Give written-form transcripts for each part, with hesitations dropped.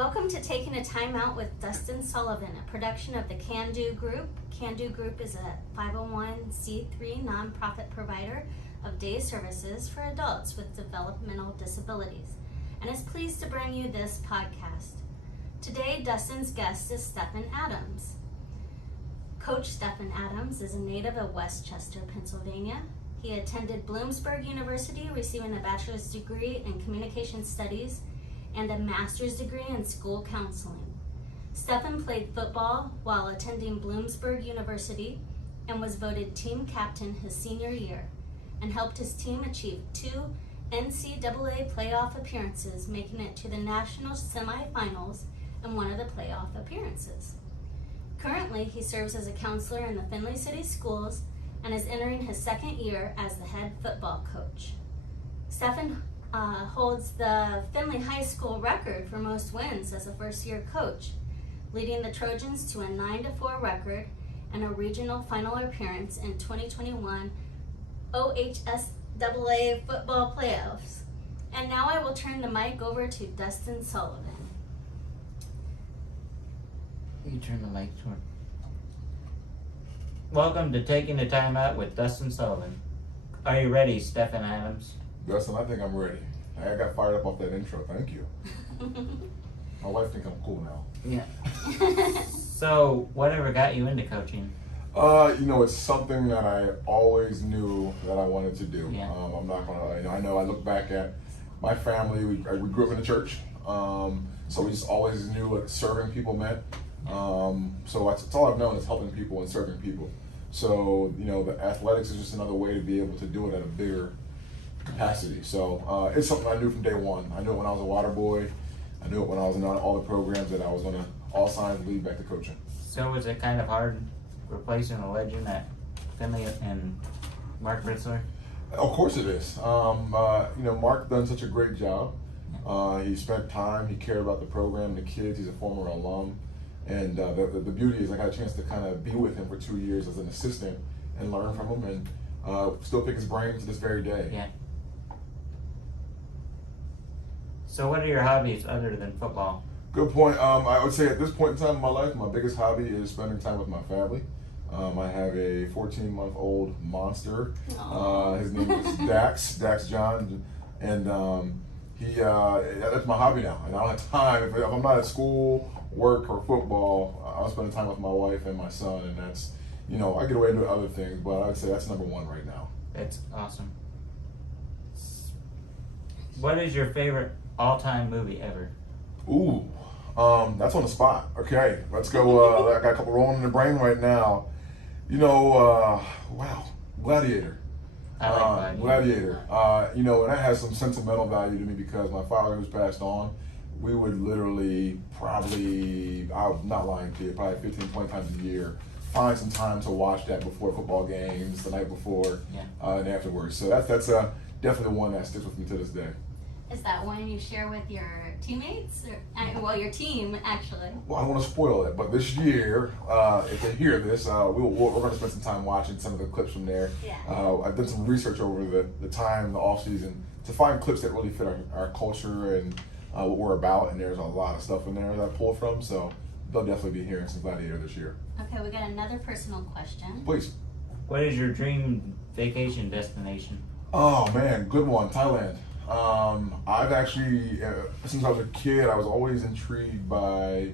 Welcome to Taking a Time Out with Dustin Sullivan, a production of the Can Do Group. Can Do Group is a 501c3 nonprofit provider of day services for adults with developmental disabilities, and is pleased to bring you this podcast. Today, Dustin's guest is Stefan Adams. Coach Stefan Adams is a native of Westchester, Pennsylvania. He attended Bloomsburg University, receiving a bachelor's degree in communication studies and a master's degree in school counseling. Stefan played football while attending Bloomsburg University and was voted team captain his senior year, and helped his team achieve 2 NCAA playoff appearances, making it to the national semifinals and one of the playoff appearances. Currently, he serves as a counselor in the Findlay City Schools and is entering his second year as the head football coach. Stefan holds the Findlay High School record for most wins as a first-year coach, leading the Trojans to a 9-4 record and a regional final appearance in 2021 OHSAA football playoffs. And now I will turn the mic over to Dustin Sullivan. You turn the mic toward. Welcome to Taking the Time Out with Dustin Sullivan. Are you ready, Stefan Adams? Dustin, I think I'm ready. I got fired up off that intro. Thank you. My wife thinks I'm cool now. Yeah. So, whatever got you into coaching? It's something that I always knew that I wanted to do. Yeah. I'm not gonna. I know. I look back at my family. We grew up in the church, so we just always knew what serving people meant. So that's all I've known is helping people and serving people. So the athletics is just another way to be able to do it at a bigger capacity. So it's something I knew from day one. I knew it when I was a water boy. I knew it when I was in all the programs that I was going to all signs lead back to coaching. So was it kind of hard replacing a legend at Finley and Mark Britzler? Of course it is. Mark done such a great job. He spent time. He cared about the program, the kids. He's a former alum. And the beauty is I got a chance to kind of be with him for 2 years as an assistant and learn from him and still pick his brain to this very day. Yeah. So what are your hobbies other than football? Good point. I would say at this point in time in my life, my biggest hobby is spending time with my family. I have a 14-month-old monster. His name is Dax John, and that's my hobby now. And I don't have time. If I'm not at school, work, or football, I'm spending time with my wife and my son, and that's, I get away and do other things, but I'd say that's number one right now. That's awesome. What is your favorite all-time movie ever? Ooh, that's on the spot. Okay, let's go. I got a couple rolling in the brain right now. Wow, Gladiator. I like Gladiator. And that has some sentimental value to me because my father, who's passed on, we would literally I'm not lying to you, probably 15, 20 times a year, find some time to watch that before football games, the night before, and afterwards. So that's definitely one that sticks with me to this day. Is that one you share with your teammates? Your team, actually. Well, I don't want to spoil it, but this year, if they hear this, we're going to spend some time watching some of the clips from there. Yeah. I've done some research over the time, the off season, to find clips that really fit our culture and what we're about, and there's a lot of stuff in there that I pull from, so they'll definitely be hearing some Gladiator this year. Okay, we got another personal question. Please. What is your dream vacation destination? Oh man, good one, Thailand. I've actually, since I was a kid, I was always intrigued by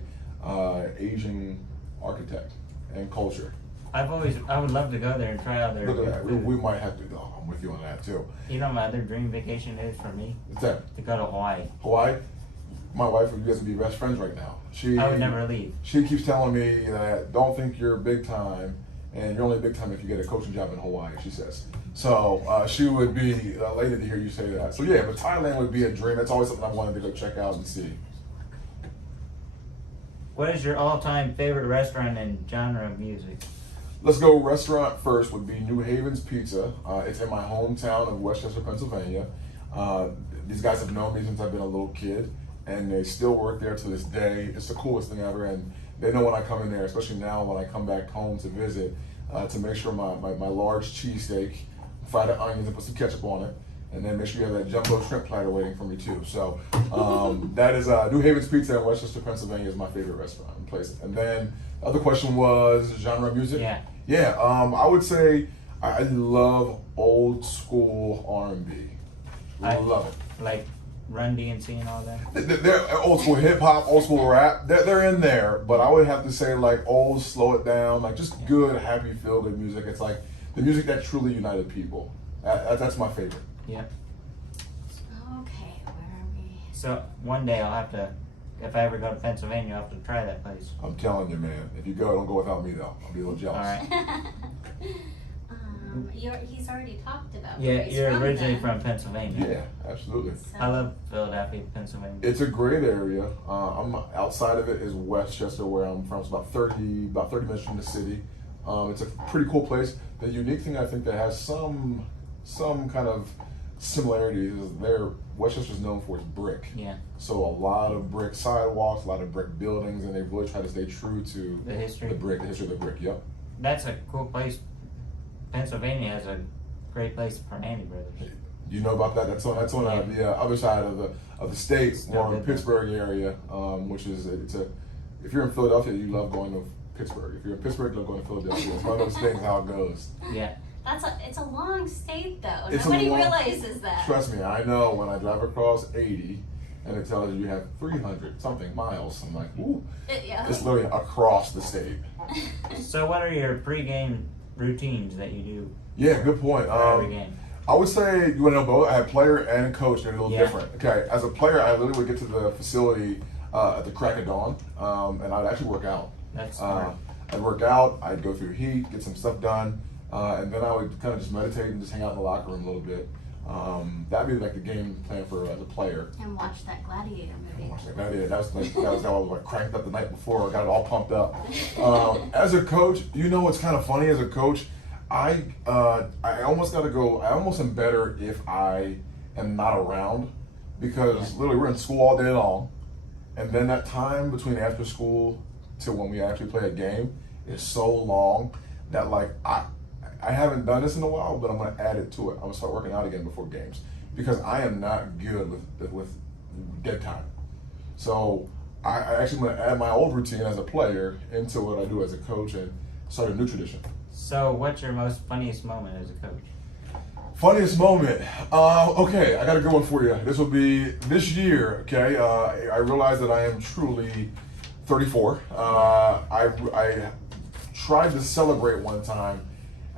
Asian architect and culture. I would love to go there and try out their Look at that, food. we might have to go. I'm with you on that too. My other dream vacation is for me? What's that? To go to Hawaii. Hawaii? My wife, you guys would be best friends right now. I would never leave. She keeps telling me that don't think you're big time, and you're only big time if you get a coaching job in Hawaii, she says. So she would be elated to hear you say that. So yeah, but Thailand would be a dream. That's always something I wanted to go check out and see. What is your all-time favorite restaurant and genre of music? Let's go restaurant first would be New Haven's Pizza. It's in my hometown of Westchester, Pennsylvania. These guys have known me since I've been a little kid, and they still work there to this day. It's the coolest thing ever, and they know when I come in there, especially now when I come back home to visit, to make sure my large cheesesteak, fried onions and put some ketchup on it, And then make sure you have that jumbo shrimp platter waiting for me too. So that is New Haven's Pizza in Westchester, Pennsylvania is my favorite restaurant and place. And then the other question was genre of music. Yeah. Yeah. I would say I love old school R&B. I Love it. Like Run DMC and all that. They're old school hip hop, old school rap. They're in there, but I would have to say like old, slow it down, like just good, happy, feel good music. It's like the music that truly united people. That's my favorite. Yeah. Okay, where are we? So one day I'll have to, if I ever go to Pennsylvania, I'll have to try that place. I'm telling you, man. If you go, don't go without me though. I'll be a little jealous. All right. He's already talked about. Yeah, where he's you're from originally then. from Pennsylvania. Yeah, absolutely. So, I love Philadelphia, Pennsylvania. It's a great area. I'm outside of it is Westchester, where I'm from. It's about 30 minutes from the city. It's a pretty cool place. The unique thing I think that has some kind of similarities is Westchester's known for its brick. Yeah. So a lot of brick sidewalks, a lot of brick buildings, and they've really tried to stay true to The history. the history of the brick. Yep. That's a cool place. Pennsylvania has a great place for Handy Brothers. You know about that? That's on the other side of the state, Still more in the good. Pittsburgh area, which is if you're in Philadelphia, you love going to Pittsburgh. If you're in Pittsburgh, you love going to Philadelphia. It's one of those things how it goes. Yeah. it's a long state though. It's a Nobody long- realizes that. Trust me, I know when I drive across 80 and it tells you have 300 something miles. I'm like, ooh, Yeah. it's literally across the state. So what are your pre-game routines that you do Yeah, good point. for every game? I would say you want to know both. I have player and coach. They're a little Yeah. different. Okay, as a player, I literally would get to the facility at the crack of dawn, and I'd actually work out. That's smart. I'd work out. I'd go through heat, get some stuff done, and then I would kind of just meditate and just hang out in the locker room a little bit. That'd be like the game plan for as a player. And watch that Gladiator movie. That was how I was like cranked up the night before. I got it all pumped up. As a coach, you know what's kind of funny? As a coach, I almost got to go. I almost am better if I am not around, because literally we're in school all day long, and then that time between after school to when we actually play a game is so long that like I haven't done this in a while, but I'm gonna add it to it. I'm gonna start working out again before games, because I am not good with dead time. So I actually gonna add my old routine as a player into what I do as a coach and start a new tradition. So what's your most funniest moment as a coach? Funniest moment. Okay, I got a good one for you. This will be this year. Okay, I realize that I am truly 34. I tried to celebrate one time,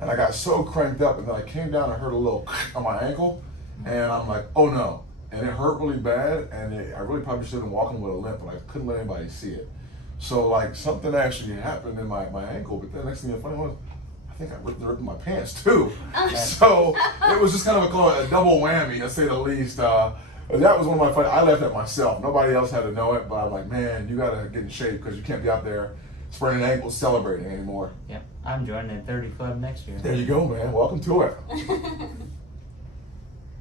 and I got so cranked up, and then I came down and hurt a little on my ankle, and I'm like, oh no, and it hurt really bad, and I really probably should have been walking with a limp, but I couldn't let anybody see it. So like something actually happened in my ankle, but the next thing the funny was, I think I ripped my pants too. So it was just kind of a double whammy, to say the least. That was one of my funny. I left it myself. Nobody else had to know it, but I'm like, man, you gotta get in shape, because you can't be out there spraining ankles celebrating anymore. Yep, I'm joining the 30 Club next year. There you go, man. Welcome to it.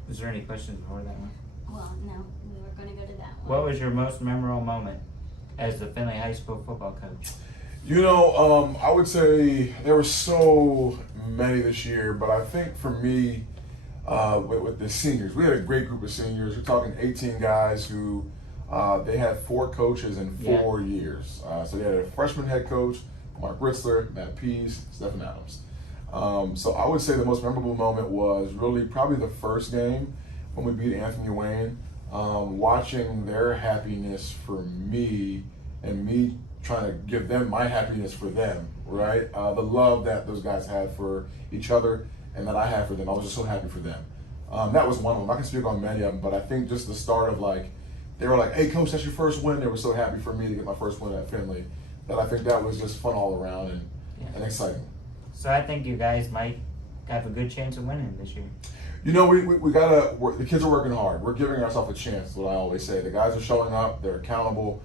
Is there any questions before that one? Well, no, we were going to go to that one. What was your most memorable moment as the Findlay High School football coach? You know, I would say there were so many this year, but I think for me, with the seniors, we had a great group of seniors. We're talking 18 guys who they had 4 coaches in 4 years. So they had a freshman head coach, Mark Ritzler, Matt Pease, Stefan Adams. So I would say the most memorable moment was really probably the first game when we beat Anthony Wayne. Watching their happiness for me and me trying to give them my happiness for them, right? The love that those guys had for each other and that I had for them. I was just so happy for them. That was one of them. I can speak on many of them, but I think just the start of like, they were like, hey coach, that's your first win. They were so happy for me to get my first win at Findlay that I think that was just fun all around and exciting. So I think you guys might have a good chance of winning this year. You know, we gotta work. The kids are working hard. We're giving ourselves a chance. What I always say, the guys are showing up. They're accountable.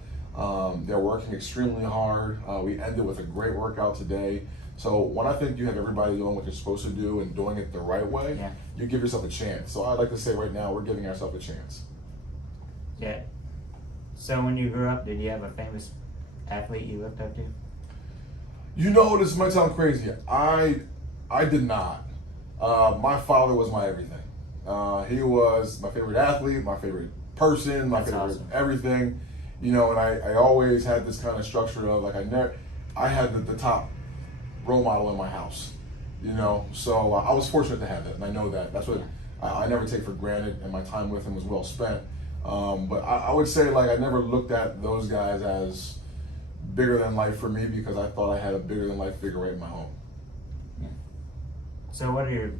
They're working extremely hard. We ended with a great workout today. So when I think you have everybody doing what they're supposed to do and doing it the right way, you give yourself a chance. So I'd like to say right now, we're giving ourselves a chance. Yeah. So when you grew up, did you have a famous athlete you looked up to? You know, this might sound crazy. I did not. My father was my everything. He was my favorite athlete, my favorite person, my That's favorite awesome. everything. And I always had this kind of structure of like I had the top role model in my house. So I was fortunate to have that, and I know that. That's what I never take for granted, and my time with him was well spent. But I would say like I never looked at those guys as bigger than life for me because I thought I had a bigger than life figure right in my home. Yeah. So what are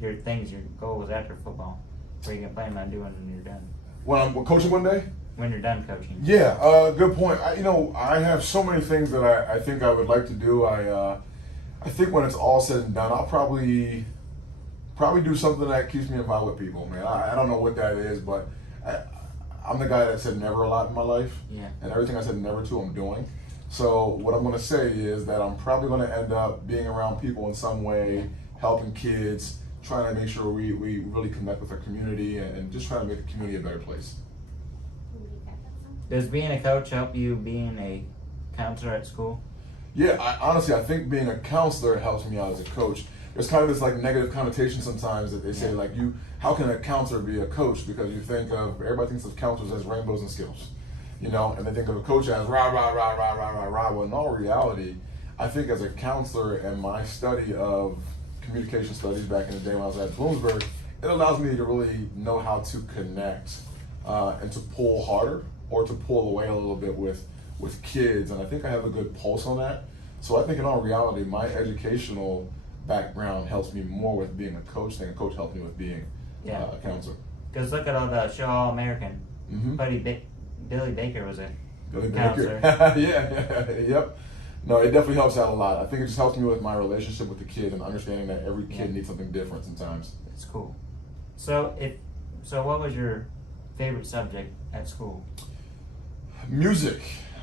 your things, your goals after football? What are you gonna plan on doing when you're done? When I'm coaching one day? When you're done coaching? Yeah, good point. I have so many things that I think I would like to do. I think when it's all said and done, I'll probably do something that keeps me involved with people, man. I don't know what that is, but I'm the guy that said never a lot in my life. Yeah. And everything I said never to, I'm doing. So what I'm going to say is that I'm probably going to end up being around people in some way, helping kids, trying to make sure we really connect with our community and just trying to make the community a better place. Does being a coach help you being a counselor at school? Yeah, honestly, I think being a counselor helps me out as a coach. There's kind of this like negative connotation sometimes that they say like how can a counselor be a coach? Because everybody thinks of counselors as rainbows and skittles, and they think of a coach as rah, rah, rah, rah, rah, rah, rah. Well, in all reality, I think as a counselor and my study of communication studies back in the day when I was at Bloomsburg, it allows me to really know how to connect and to pull harder or to pull away a little bit with kids, and I think I have a good pulse on that. So I think in all reality, my educational background helps me more with being a coach than a coach helps me with being a counselor. Because look at all the show All American. Mm-hmm. Billy Baker was a Billy counselor. Baker. Yep. No, it definitely helps out a lot. I think it just helps me with my relationship with the kid and understanding that every kid needs something different sometimes. It's cool. So what was your favorite subject at school? Music.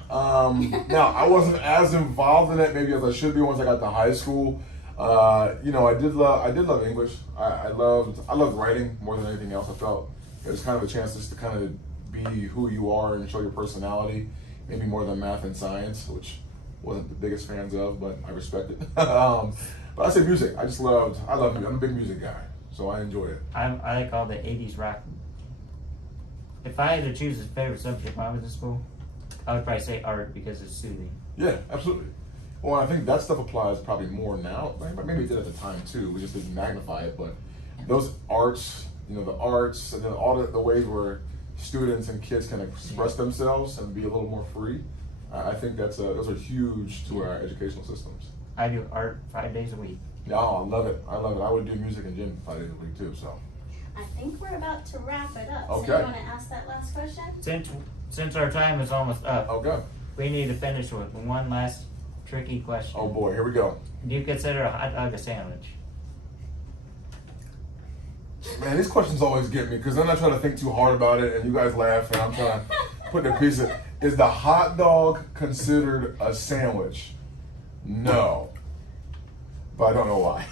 Now I wasn't as involved in it maybe as I should be once I got to high school. I did love English. I loved writing more than anything else. I felt it was kind of a chance just to kind of be who you are and show your personality, maybe more than math and science, which wasn't the biggest fans of, but I respect it. But I say music. I love music. I'm a big music guy, so I enjoy it. I like all the 80s rock. If I had to choose a favorite subject when I was in school, I would probably say art because it's soothing. Yeah, absolutely. Well, I think that stuff applies probably more now. Maybe it did at the time too. We just didn't magnify it. But those arts, the arts, and then all the ways where students and kids can express themselves and be a little more free. I think those are huge to our educational systems. I do art 5 days a week. Yeah, I love it. I would do music and gym 5 days a week too. So. I think we're about to wrap it up. Okay. So you want to ask that last question? Since our time is almost up, Okay. we need to finish with one last tricky question. Oh boy, here we go. Do you consider a hot dog a sandwich? Man, these questions always get me because then I try to think too hard about it, and you guys laugh, and I'm trying to put in a piece of. Is the hot dog considered a sandwich? No. But I don't know why.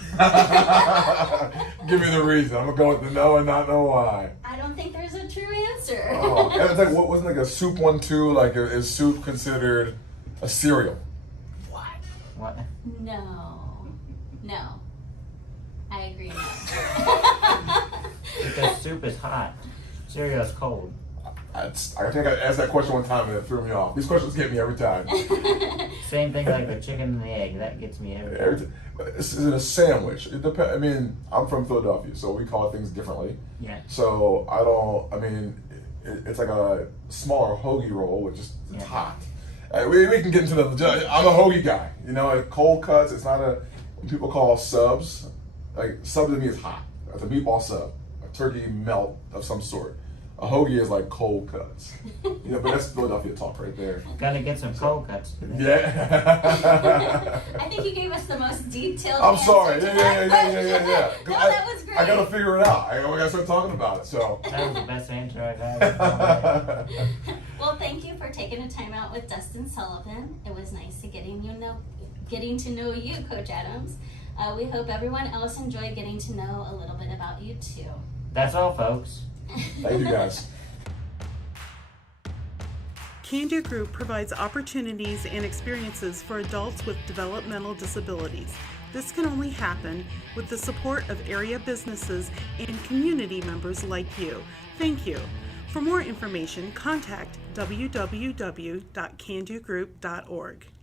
Give me the reason. I'm gonna go with the no and not know why. I don't think there's a true answer. Oh, and it's like, what wasn't like a soup one too? Like, is soup considered a cereal? What? No. I agree. Because soup is hot, cereal is cold. I think I asked that question one time and it threw me off. These questions get me every time. Same thing like the chicken and the egg. That gets me every time. Is it a sandwich? It depends. I mean, I'm from Philadelphia, so we call things differently. Yeah. So it's like a smaller hoagie roll, which is hot. We can get into I'm a hoagie guy. Cold cuts. It's not what people call subs. Like sub to me is hot. It's a meatball sub, a turkey melt of some sort. A hoagie is like cold cuts. But that's Philadelphia talk right there. Gotta get some cold cuts today. Yeah. I think you gave us the most detailed I'm answer sorry. to Yeah. that question. No, that was great. I gotta figure it out. We gotta start talking about it. So. That was the best answer I've had. Well, thank you for taking the time out with Dustin Sullivan. It was nice to getting to know you, Coach Adams. We hope everyone else enjoyed getting to know a little bit about you too. That's all, folks. Thank you, guys. Can Do Group provides opportunities and experiences for adults with developmental disabilities. This can only happen with the support of area businesses and community members like you. Thank you. For more information, contact www.candogroup.org.